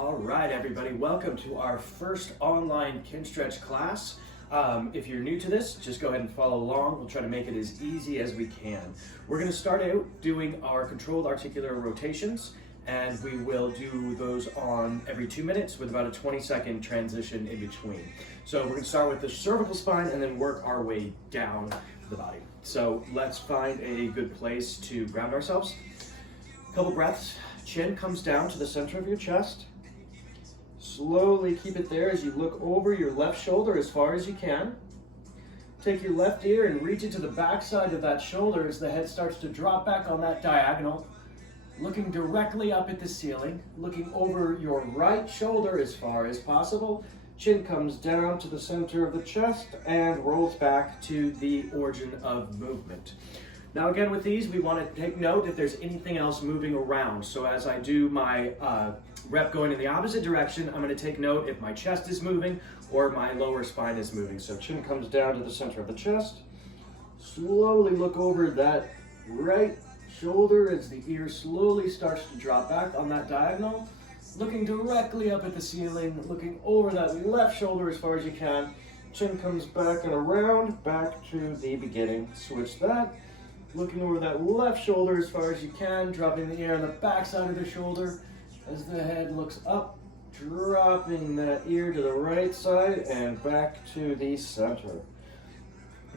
All right, everybody, welcome to our first online Kinstretch class. If you're new to this, just go ahead and follow along. We'll try to make it as easy as we can. We're going to start out doing our controlled articular rotations, and we will do those on every 2 minutes with about a 20-second transition in between. So we're going to start with the cervical spine and then work our way down the body. So let's find a good place to ground ourselves. A couple breaths. Chin comes down to the center of your chest. Slowly keep it there as you look over your left shoulder as far as you can. Take your left ear and reach it to the back side of that shoulder as the head starts to drop back on that diagonal. Looking directly up at the ceiling, looking over your right shoulder as far as possible. Chin comes down to the center of the chest and rolls back to the origin of movement. Now again, with these, we want to take note if there's anything else moving around. So as I do my rep going in the opposite direction, I'm going to take note if my chest is moving or my lower spine is moving. So chin comes down to the center of the chest. Slowly look over that right shoulder as the ear slowly starts to drop back on that diagonal. Looking directly up at the ceiling, looking over that left shoulder as far as you can. Chin comes back and around, back to the beginning. Switch that. Looking over that left shoulder as far as you can, dropping the ear on the back side of the shoulder as the head looks up, dropping that ear to the right side and back to the center.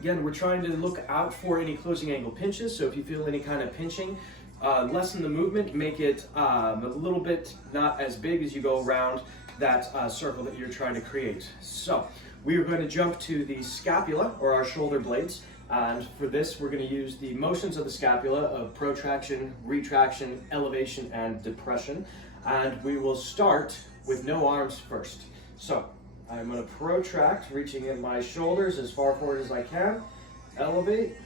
Again, we're trying to look out for any closing angle pinches, so if you feel any kind of pinching, lessen the movement, make it a little bit not as big as you go around that circle that you're trying to create. So we are going to jump to the scapula, or our shoulder blades. And for this, we're going to use the motions of the scapula of protraction, retraction, elevation, and depression. And we will start with no arms first. So I'm going to protract, reaching in my shoulders as far forward as I can. Elevate,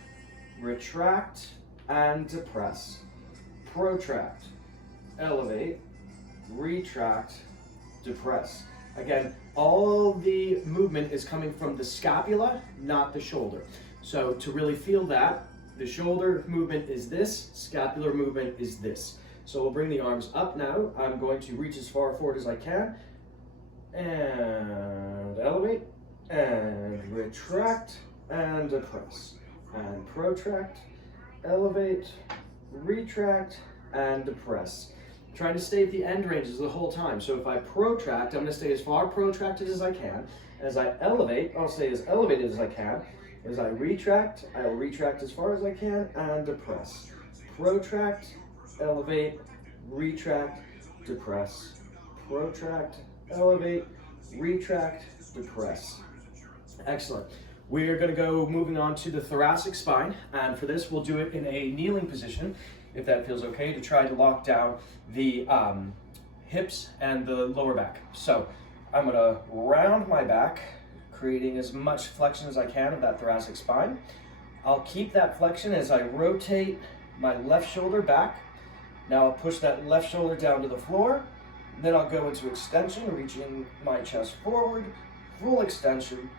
retract, and depress. Protract, elevate, retract, depress. Again, all the movement is coming from the scapula, not the shoulder. So to really feel that, the shoulder movement is this, scapular movement is this. So we'll bring the arms up now. I'm going to reach as far forward as I can, and elevate, and retract, and depress, and protract, elevate, retract, and depress. Trying to stay at the end ranges the whole time. So if I protract, I'm going to stay as far protracted as I can. As I elevate, I'll stay as elevated as I can. As I retract, I'll retract as far as I can and depress. Protract, elevate, retract, depress. Protract, elevate, retract, depress. Excellent. We're going to go moving on to the thoracic spine, and for this we'll do it in a kneeling position, if that feels okay, to try to lock down the hips and the lower back. So I'm going to round my back, creating as much flexion as I can of that thoracic spine. I'll keep that flexion as I rotate my left shoulder back. Now I'll push that left shoulder down to the floor. Then I'll go into extension, reaching my chest forward, full extension,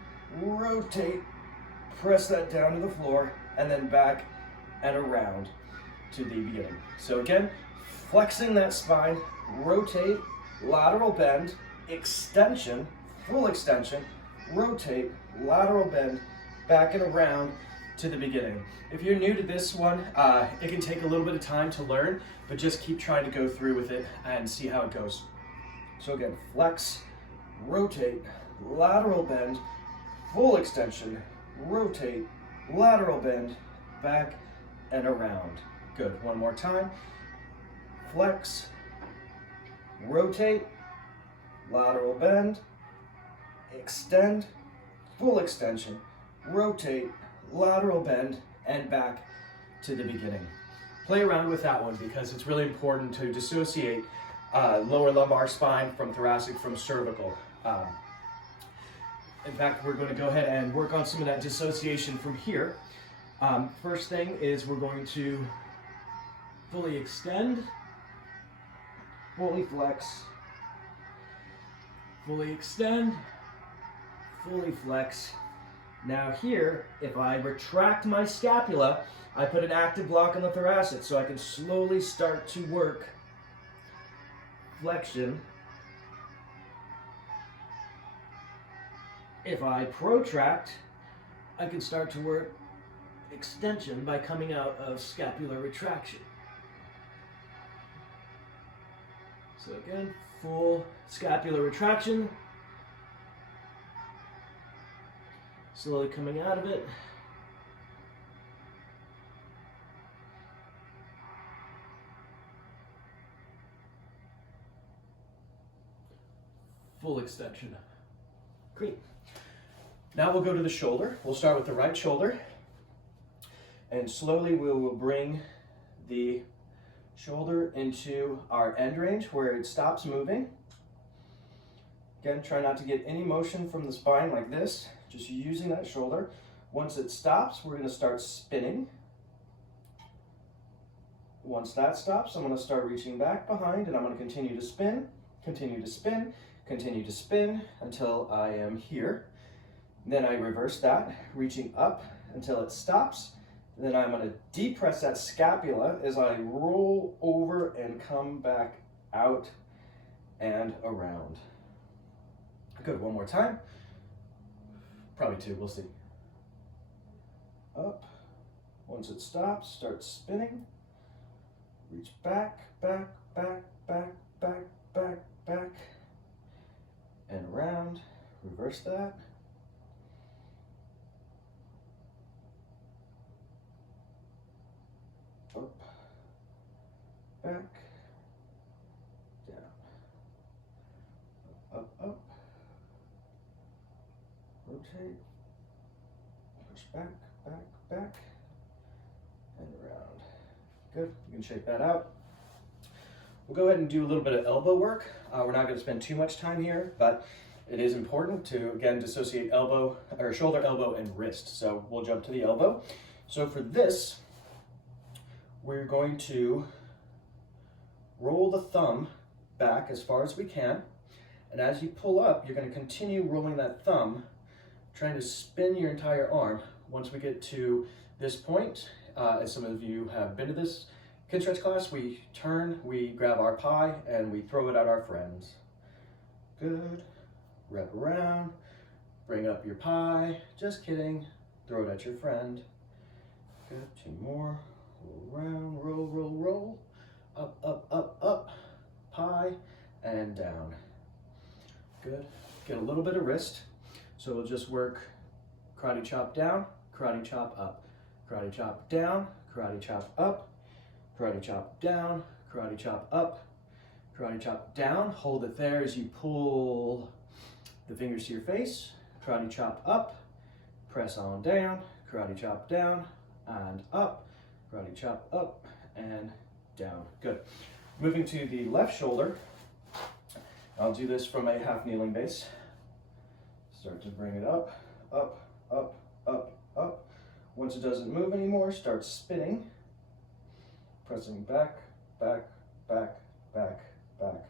rotate, press that down to the floor, and then back and around to the beginning. So again, flexing that spine, rotate, lateral bend, extension, full extension, rotate, lateral bend, back and around to the beginning. If you're new to this one, it can take a little bit of time to learn, but just keep trying to go through with it and see how it goes. So again, flex, rotate, lateral bend, full extension, rotate, lateral bend, back and around. Good, one more time. Flex, rotate, lateral bend, extend, full extension, rotate, lateral bend, and back to the beginning. Play around with that one because it's really important to dissociate lower lumbar spine from thoracic from cervical. In fact, we're going to go ahead and work on some of that dissociation from here. First thing is we're going to fully extend, fully flex, fully extend, fully flex. Now here, if I retract my scapula, I put an active block on the thoracic so I can slowly start to work flexion, If I protract, I can start to work extension by coming out of scapular retraction. So again, full scapular retraction. Slowly coming out of it. Full extension. Great. Now we'll go to the shoulder. We'll start with the right shoulder. And slowly we will bring the shoulder into our end range where it stops moving. Again, try not to get any motion from the spine like this, just using that shoulder. Once it stops, we're going to start spinning. Once that stops, I'm going to start reaching back behind, and I'm going to continue to spin, continue to spin, continue to spin until I am here. Then I reverse that, reaching up until it stops. Then I'm going to depress that scapula as I roll over and come back out and around. Good, one more time. Probably two, we'll see. Up. Once it stops, start spinning. Reach back, back, back, back, back, back, back, and around. Reverse that. Up, back, down, up, up, rotate, push back, back, back, and around. Good, you can shake that out. We'll go ahead and do a little bit of elbow work. We're not going to spend too much time here, but it is important to, again, dissociate elbow, or shoulder, elbow, and wrist. So we'll jump to the elbow. So for this, we're going to roll the thumb back as far as we can. And as you pull up, you're going to continue rolling that thumb, trying to spin your entire arm. Once we get to this point, as some of you have been to this Kinstretch class, we turn, we grab our pie, and we throw it at our friends. Good. Wrap around, bring up your pie. Just kidding. Throw it at your friend. Good. Two more. Roll around, roll, roll, roll. Up, up, up, up. Pie, and down. Good. Get a little bit of wrist. So we'll just work karate chop down, karate chop up. Karate chop down, karate chop up, karate chop down, karate chop up, karate chop down. Hold it there as you pull the fingers to your face. Karate chop up, press on down, karate chop down and up, karate chop up and down. Good. Moving to the left shoulder. I'll do this from a half kneeling base. Start to bring it up, up, up, up, up. Once it doesn't move anymore, start spinning, pressing back, back, back, back, back,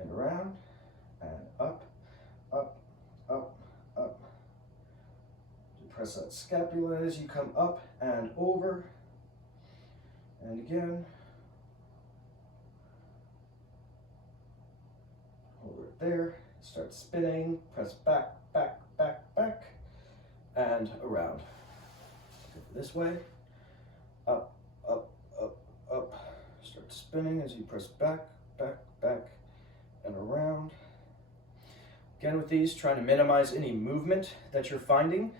and around, and up, up, up, up. Depress that scapula as you come up and over, and again. Hold it there, start spinning, press back, back, back, back, and around. This way, up, up, up, up. Start spinning as you press back, back, back, and around. Again with these, trying to minimize any movement that you're finding.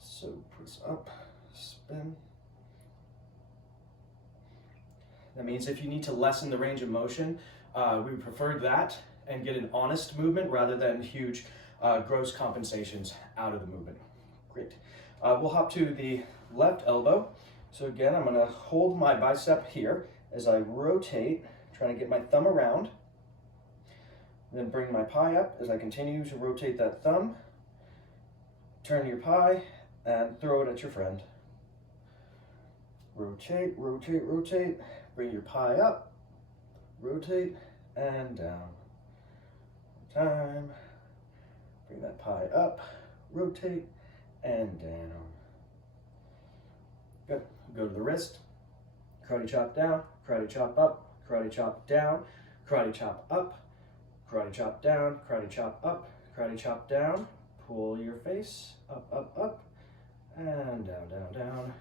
So press up, spin. That means if you need to lessen the range of motion, we prefer that and get an honest movement rather than huge gross compensations out of the movement. Great. We'll hop to the left elbow. So again, I'm going to hold my bicep here as I rotate, trying to get my thumb around. Then bring my pie up as I continue to rotate that thumb. Turn your pie and throw it at your friend. Rotate, rotate, rotate. Bring your pie up, rotate, and down. Time. Bring that pie up, rotate, and down. Good. Go to the wrist. Karate chop down, karate chop up, karate chop down, karate chop up, karate chop down, karate chop up, karate chop down. pull your face up, up, up, and down, down, down.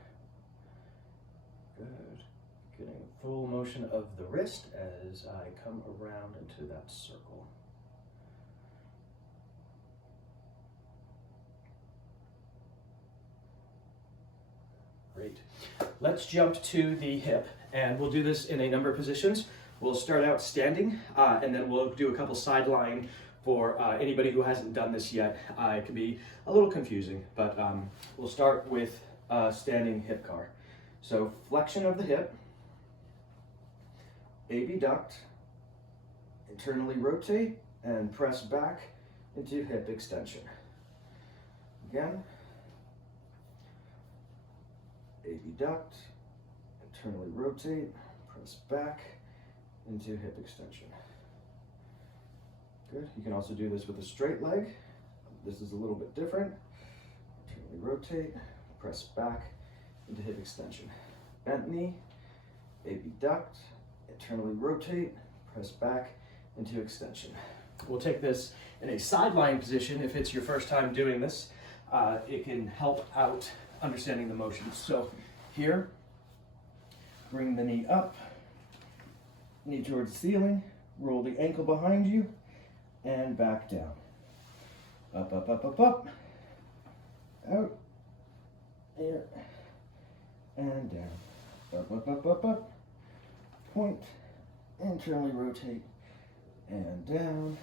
Good. Getting a full motion of the wrist as I come around into that circle. Great. Let's jump to the hip, and we'll do this in a number of positions. We'll start out standing, and then we'll do a couple sideline for anybody who hasn't done this yet. It can be a little confusing, but we'll start with standing hip car. So flexion of the hip, abduct, internally rotate, and press back into hip extension. Again. Abduct, internally rotate, press back into hip extension. Good. You can also do this with a straight leg. This is a little bit different. Internally rotate, press back into hip extension. Bent knee, abduct, internally rotate, press back into extension. We'll take this in a sideline position. If it's your first time doing this, it can help out understanding the motion. So here, bring the knee up, knee towards the ceiling, roll the ankle behind you, and back down. Up, up, up, up, up, out, there, and down. Up, up, up, up, up, point, internally rotate, and down.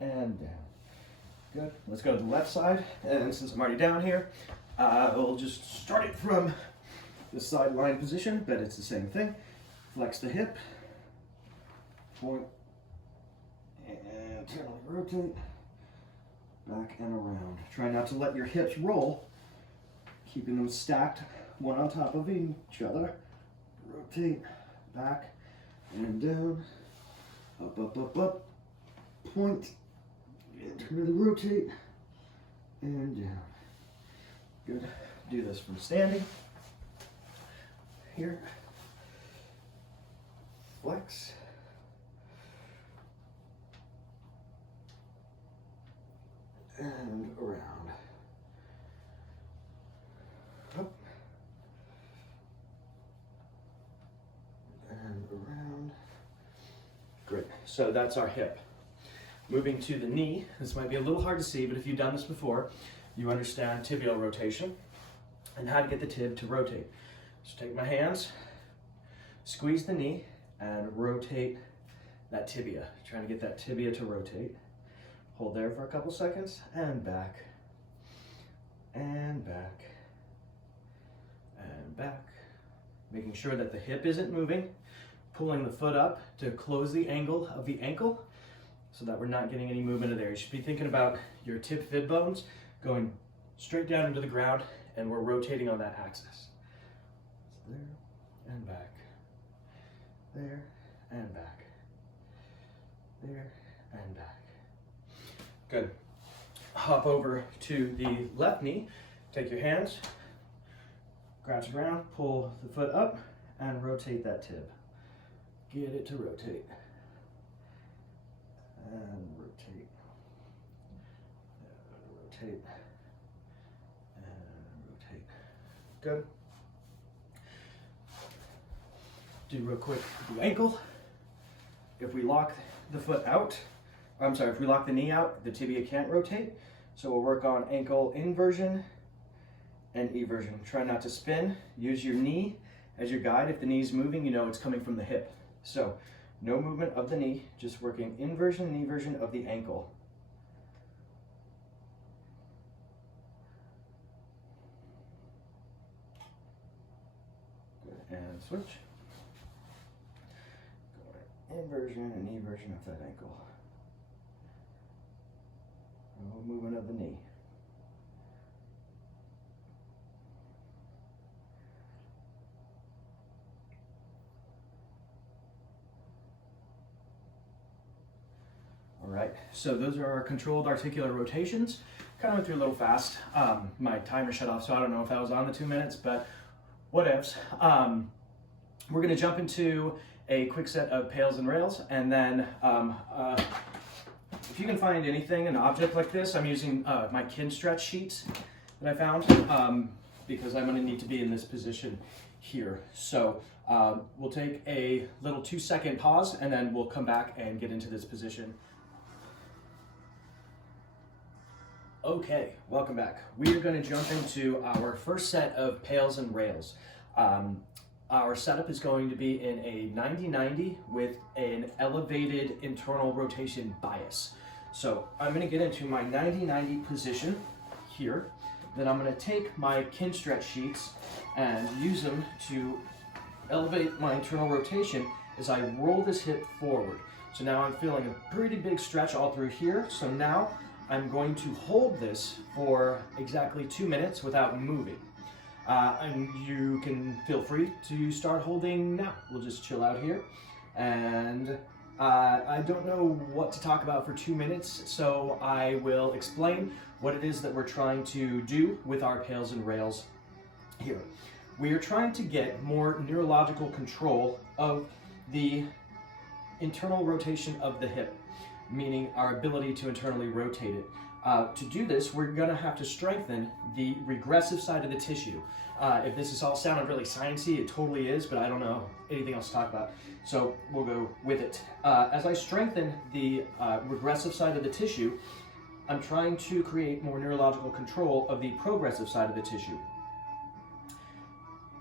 And down. Good. Let's go to the left side. And since I'm already down here, we'll just start it from the sideline position, but it's the same thing. Flex the hip, point, and internally rotate, back and around. Try not to let your hips roll, keeping them stacked one on top of each other. Rotate, back and down, up, up, up, up, point, internally rotate, and down. Good. Do this from standing. Here. Flex. And around. Up. And around. Great. So that's our hip. Moving to the knee, this might be a little hard to see, but if you've done this before, you understand tibial rotation and how to get the tib to rotate. So take my hands, squeeze the knee, and rotate that tibia. Trying to get that tibia to rotate. Hold there for a couple seconds, and back, and back, and back. Making sure that the hip isn't moving, pulling the foot up to close the angle of the ankle, so that we're not getting any movement of there. You should be thinking about your tib fib bones going straight down into the ground, and we're rotating on that axis. So there and back, there and back, there and back. Good. Hop over to the left knee. Take your hands, crouch around, pull the foot up, and rotate that tib. Get it to rotate. And rotate, and rotate, and rotate. Good. Do real quick the ankle. If we lock the foot out, if we lock the knee out, the tibia can't rotate. So we'll work on ankle inversion and eversion. Try not to spin. Use your knee as your guide. If the knee is moving, you know it's coming from the hip. So no movement of the knee, just working inversion and eversion of the ankle. Good. And switch. Inversion and eversion of that ankle. No movement of the knee. All right, so those are our controlled articular rotations. Kind of went through a little fast. My timer shut off, so I don't know if that was on the 2 minutes, but whatevs. We're gonna jump into a quick set of pails and rails, and then if you can find anything, an object like this, I'm using my Kinstretch sheets that I found because I'm going to need to be in this position here. So we'll take a little 2-second pause, and then we'll come back and get into this position. Okay, welcome back. We are going to jump into our first set of pails and rails. Our setup is going to be in a 90-90 with an elevated internal rotation bias. So I'm going to get into my 90-90 position here. Then I'm going to take my Kinstretch sheets and use them to elevate my internal rotation as I roll this hip forward. So now I'm feeling a pretty big stretch all through here. So now I'm going to hold this for exactly 2 minutes without moving. And you can feel free to start holding now. We'll just chill out here. And I don't know what to talk about for 2 minutes, so I will explain what it is that we're trying to do with our pails and rails here. We are trying to get more neurological control of the internal rotation of the hip, meaning our ability to internally rotate it. To do this, we're going to have to strengthen the regressive side of the tissue. If this is all sounding really sciencey, it totally is, but I don't know anything else to talk about, so we'll go with it. As I strengthen the regressive side of the tissue, I'm trying to create more neurological control of the progressive side of the tissue.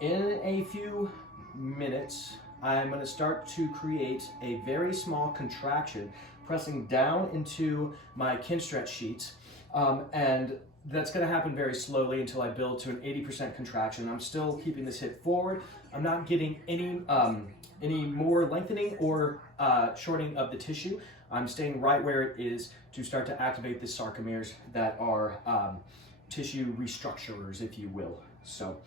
In a few minutes, I'm going to start to create a very small contraction, pressing down into my Kinstretch sheets, and that's going to happen very slowly until I build to an 80% contraction. I'm still keeping this hip forward. I'm not getting any more lengthening or shortening of the tissue. I'm staying right where it is to start to activate the sarcomeres that are tissue restructurers, if you will. So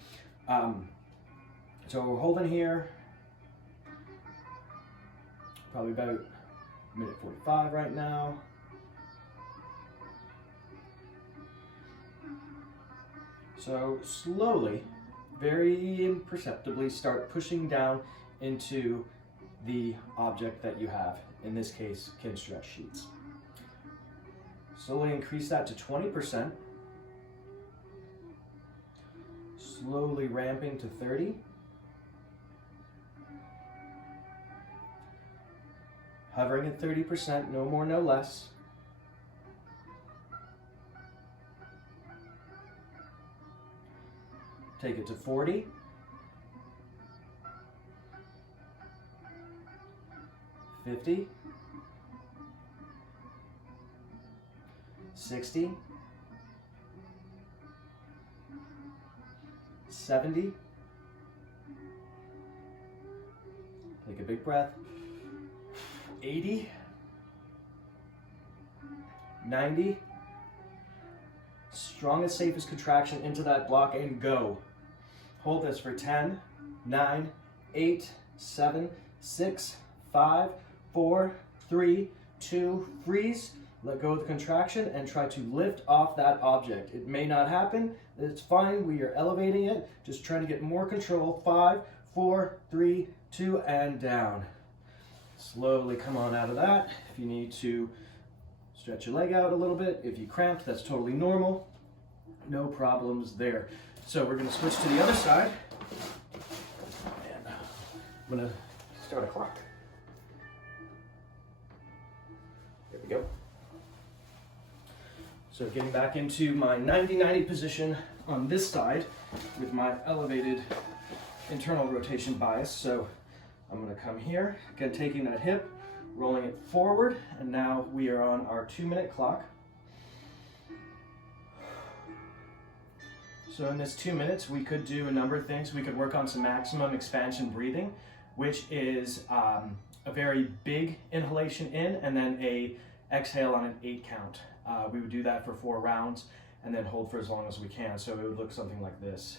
we're holding here, probably about minute 45 right now. So slowly, very imperceptibly, start pushing down into the object that you have, in this case, Kinstretch sheets. Slowly increase that to 20%. Slowly ramping to 30. Hovering at 30%, no more, no less. Take it to 40. 50. 60. 70. Take a big breath. 80. 90. Strongest, safest contraction into that block and go. Hold this for 10, 9, 8, 7, 6, 5, 4, 3, 2, freeze. Let go of the contraction and try to lift off that object. It may not happen. It's fine. We are elevating it. Just trying to get more control. 5, 4, 3, 2, and down. Slowly come on out of that. If you need to stretch your leg out a little bit, if you cramped, that's totally normal. No problems there. So we're going to switch to the other side. And I'm going to start a clock. There we go. So getting back into my 90-90 position on this side with my elevated internal rotation bias. So I'm going to come here, again taking that hip, rolling it forward, and now we are on our 2-minute clock. So in this 2 minutes, we could do a number of things. We could work on some maximum expansion breathing, which is a very big inhalation in and then a exhale on an 8 count. We would do that for 4 rounds and then hold for as long as we can. So it would look something like this.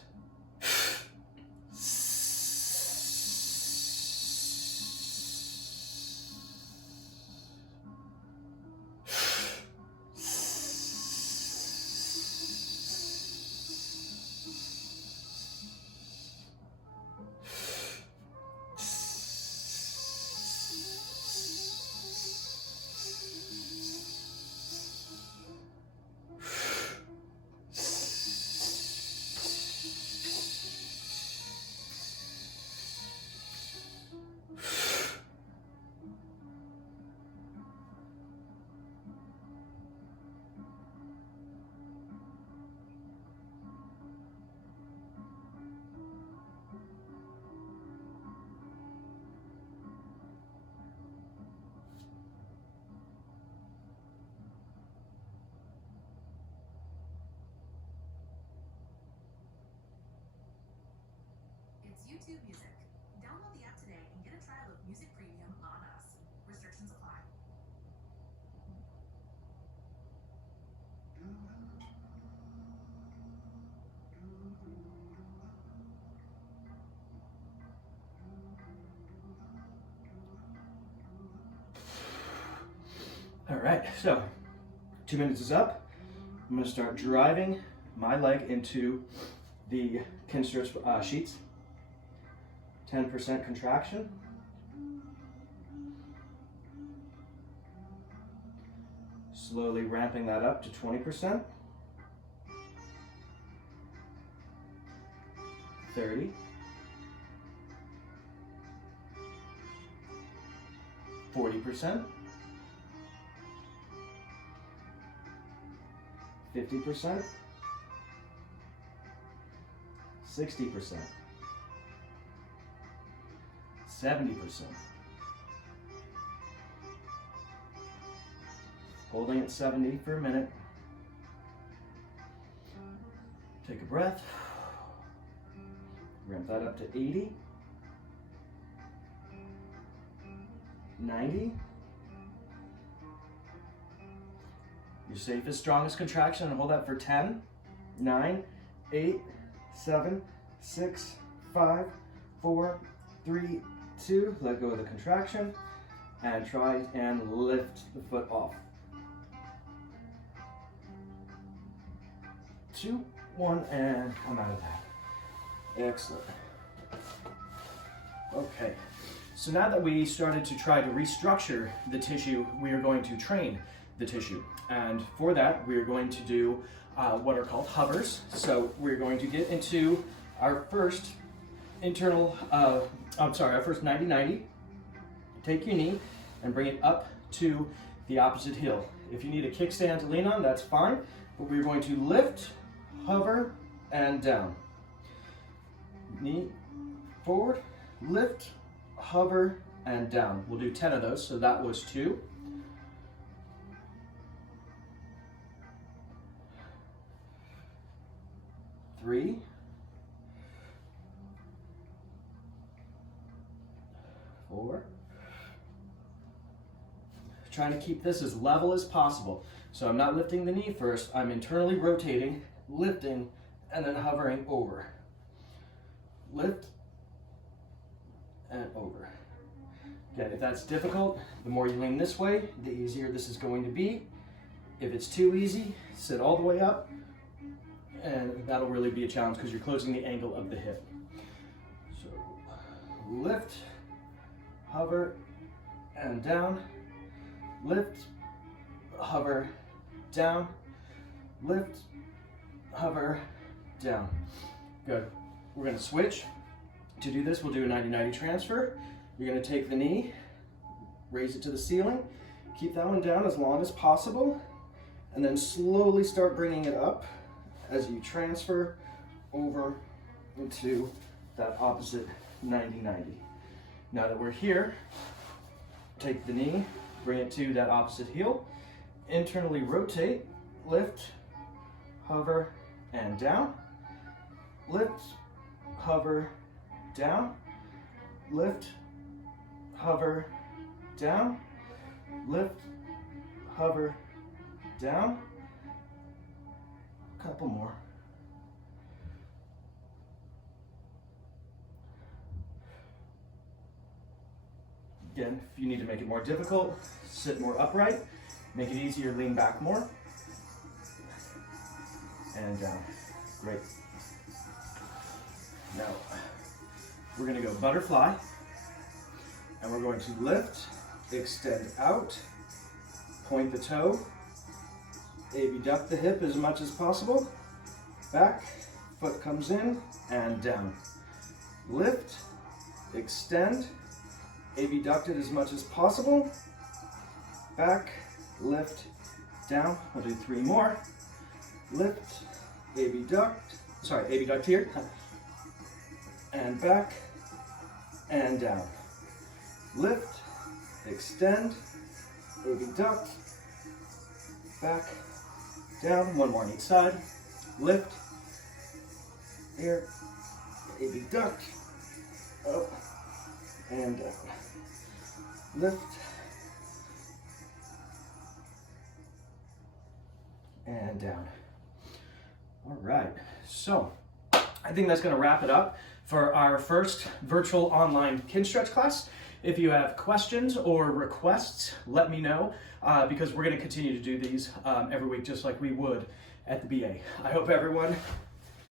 YouTube Music. Download the app today and get a trial of Music Premium on us. Restrictions apply. All right, so 2 minutes is up. I'm going to start driving my leg into the Kinstretch sheets. 10% contraction. Slowly ramping that up to 20%. 30. 40%. 50%. 60%. 70%. Holding at 70 for a minute. Take a breath. Ramp that up to 80. 90. Your safest, strongest contraction, and hold that for 10, 9, 8, 7, 6, 5, 4, 3, 2. Let go of the contraction and try and lift the foot off. 2, 1, and come out of that. Excellent. Okay, so now that we started to try to restructure the tissue, we are going to train the tissue. And for that, we are going to do what are called hovers. So we're going to get into our first our first 90-90. Take your knee and bring it up to the opposite heel. If you need a kickstand to lean on, that's fine. But we're going to lift, hover, and down. Knee forward, lift, hover, and down. We'll do 10 of those, so that was 2. 3, 4. Trying to keep this as level as possible. So I'm not lifting the knee first, I'm internally rotating, lifting, and then hovering over. Lift, and over. Again, if that's difficult, the more you lean this way, the easier this is going to be. If it's too easy, sit all the way up, and that'll really be a challenge because you're closing the angle of the hip. So lift, hover, and down. Lift, hover, down. Lift, hover, down. Good. We're going to switch. To do this, we'll do a 90-90 transfer. You're going to take the knee, raise it to the ceiling, keep that one down as long as possible, and then slowly start bringing it up as you transfer over into that opposite 90-90. Now that we're here, take the knee, bring it to that opposite heel, internally rotate, lift, hover, and down. Lift, hover, down. Lift, hover, down. Lift, hover, down. Couple more. Again, if you need to make it more difficult, sit more upright. Make it easier, lean back more. And down. Great. Now, we're going to go butterfly. And we're going to lift, extend out, point the toe, abduct the hip as much as possible, back, foot comes in, and down. Lift, extend, abduct it as much as possible, back, lift, down. We'll do 3 more. Lift, abduct here, and back, and down. Lift, extend, abduct, back, down. 1 more on each side. Lift, here, abduct, Up and down. Lift and down. All right, so I think that's going to wrap it up for our first virtual online Kinstretch class. If you have questions or requests, let me know, because we're going to continue to do these every week just like we would at the BA. I hope everyone